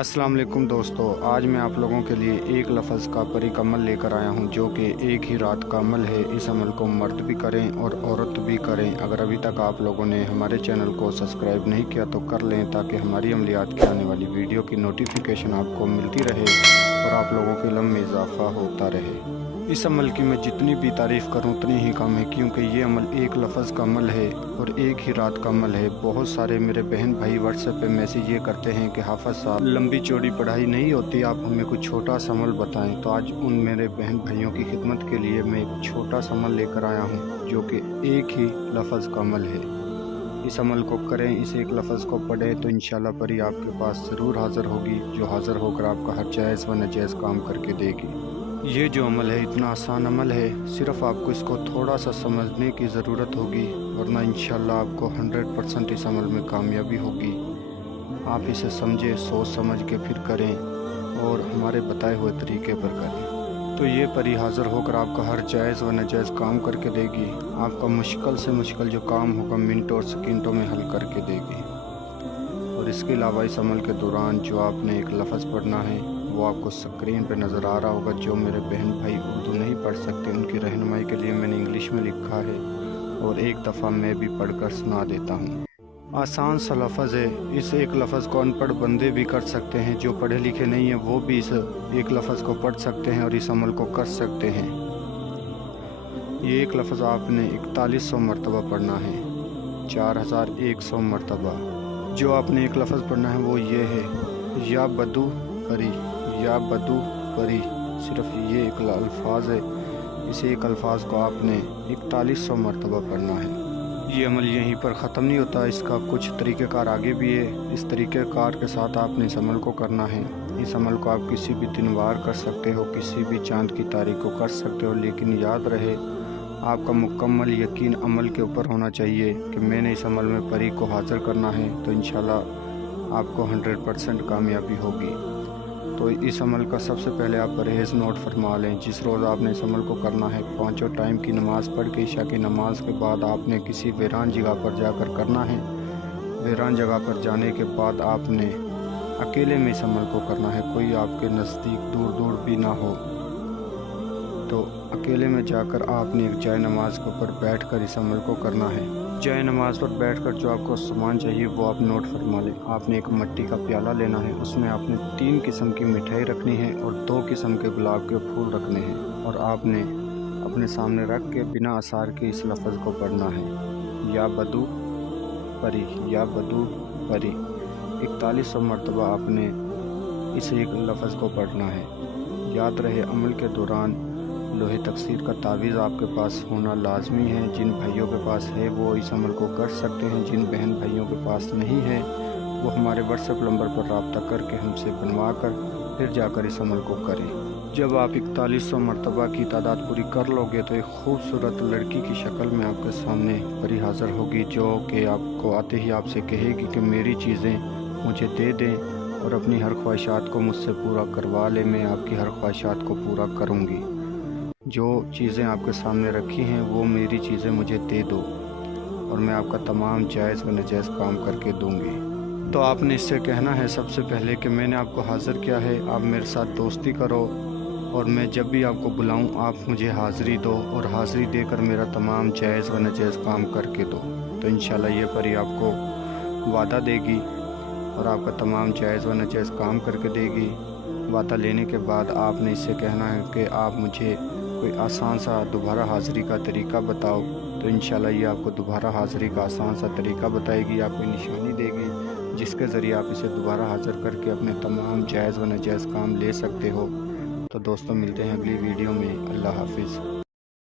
अस्सलाम वालेकुम दोस्तों, आज मैं आप लोगों के लिए एक लफ्ज़ का परी अमल लेकर आया हूं जो कि एक ही रात का अमल है। इस अमल को मर्द भी करें और औरत भी करें। अगर अभी तक आप लोगों ने हमारे चैनल को सब्सक्राइब नहीं किया तो कर लें ताकि हमारी अमलियात की आने वाली वीडियो की नोटिफिकेशन आपको मिलती रहे और आप लोगों के इल्म में इजाफ़ा होता रहे। इस अमल की मैं जितनी भी तारीफ़ करूं उतनी ही कम है, क्योंकि ये अमल एक लफ्ज़ का अमल है और एक ही रात का अमल है। बहुत सारे मेरे बहन भाई व्हाट्सएप पे मैसेज ये करते हैं कि हाफ़िज़ साहब, लंबी चौड़ी पढ़ाई नहीं होती, आप हमें कुछ छोटा सा अमल बताएं। तो आज उन मेरे बहन भाइयों की खिदमत के लिए मैं एक छोटा सा अमल लेकर आया हूँ जो कि एक ही लफ्ज़ का अमल है। इस अमल को करें, इस एक लफ्ज़ को पढ़ें तो इंशाल्लाह परी आपके पास ज़रूर हाज़िर होगी, जो हाज़िर होकर आपका हर जायज़ व नाजायज़ काम करके देगी। ये जो अमल है इतना आसान अमल है, सिर्फ़ आपको इसको थोड़ा सा समझने की ज़रूरत होगी, वरना इंशाल्लाह आपको 100% इस अमल में कामयाबी होगी। आप इसे समझे, सोच समझ के फिर करें और हमारे बताए हुए तरीके पर करें तो ये परी हाज़िर होकर आपका हर जायज़ व नाजायज़ काम करके देगी। आपका मुश्किल से मुश्किल जो काम होगा मिनटों और सेकंडों में हल करके देगी। और इसके अलावा इस अमल के दौरान जो आपने एक लफ्ज़ पढ़ना है वो आपको स्क्रीन पे नज़र आ रहा होगा। जो मेरे बहन भाई उर्दू नहीं पढ़ सकते उनकी रहनुमाई के लिए मैंने इंग्लिश में लिखा है और एक दफ़ा मैं भी पढ़कर सुना देता हूँ। आसान सा लफ्ज़ है, इस एक लफ्ज़ को अनपढ़ बंदे भी कर सकते हैं, जो पढ़े लिखे नहीं हैं वो भी इस एक लफ्ज़ को पढ़ सकते हैं और इस अमल को कर सकते हैं। ये एक लफ्ज़ आपने 4100 मरतबा पढ़ना है, 4100 मरतबा। जो आपने एक लफ्ज़ पढ़ना है वो ये है, या बदू परी, या बदू परी। सिर्फ ये एक अल्फाज है, इस एक अल्फाज को आपने 4100 मरतबा पढ़ना है। ये अमल यहीं पर ख़त्म नहीं होता, इसका कुछ तरीक़ेकार आगे भी है। इस तरीक़ेकार के साथ आपने इस अमल को करना है। इस अमल को आप किसी भी दिन वार कर सकते हो, किसी भी चाँद की तारीख को कर सकते हो, लेकिन याद रहे आपका मुकम्मल यकीन अमल के ऊपर होना चाहिए कि मैंने इस अमल में परी को हाज़िर करना है, तो इंशाल्लाह आपको 100% कामयाबी होगी। तो इस अमल का सबसे पहले आप परहेज़ नोट फरमा लें। जिस रोज़ आपने इस अमल को करना है, 5 टाइम की नमाज़ पढ़ के ईशा की नमाज़ के बाद आपने किसी वीरान जगह पर जाकर करना है। वीरान जगह पर जाने के बाद आपने अकेले में इस अमल को करना है, कोई आपके नज़दीक दूर दूर भी ना हो। तो अकेले में जाकर आपने एक जाए नमाज के ऊपर बैठकर इस अमल को करना है। जाए नमाज पर बैठकर जो आपको सामान चाहिए वो आप नोट फरमा लें। आपने एक मिट्टी का प्याला लेना है, उसमें आपने 3 किस्म की मिठाई रखनी है और 2 किस्म के गुलाब के फूल रखने हैं और आपने अपने सामने रख के बिना आसार के इस लफ्ज़ को पढ़ना है, या बदू परी, या बदू परी। 4100 मरतबा आपने इस एक लफ्ज़ को पढ़ना है। याद रहे अमल के दौरान लोहे तकसीर का तावीज़ आपके पास होना लाजमी है। जिन भाइयों के पास है वो इस अमल को कर सकते हैं, जिन बहन भाइयों के पास नहीं है वो हमारे व्हाट्सएप नंबर पर रब्ता करके हमसे बनवा कर फिर जाकर इस अमल को करें। जब आप 4100 मरतबा की तादाद पूरी कर लोगे तो एक खूबसूरत लड़की की शक्ल में आपके सामने परी हाज़िर होगी, जो कि आपको आते ही आपसे कहेगी कि मेरी चीज़ें मुझे दे दें और अपनी हर ख्वाहिशात को मुझसे पूरा करवा ले, मैं आपकी हर ख्वाहिशात को पूरा करूँगी। जो चीज़ें आपके सामने रखी हैं वो मेरी चीज़ें मुझे दे दो और मैं आपका तमाम जायज़ व नाजायज़ काम करके दूँगी। तो आपने इससे कहना है सबसे पहले कि मैंने आपको हाज़िर किया है, आप मेरे साथ दोस्ती करो और मैं जब भी आपको बुलाऊं आप मुझे हाज़िरी दो और हाज़िरी देकर मेरा तमाम जायज़ व नाजायज़ काम करके दो। तो इंशाल्लाह ये परी आपको वादा देगी और आपका तमाम जायज़ व नाजायज़ काम करके देगी। वादा लेने के बाद आपने इससे कहना है कि आप मुझे कोई आसान सा दोबारा हाज़िरी का तरीका बताओ, तो इंशाल्लाह ये आपको दोबारा हाज़िरी का आसान सा तरीका बताएगी, आपको निशानी देगी जिसके ज़रिए आप इसे दोबारा हाज़िर करके अपने तमाम जायज़ व नाजायज़ काम ले सकते हो। तो दोस्तों मिलते हैं अगली वीडियो में। अल्लाह हाफ़िज़।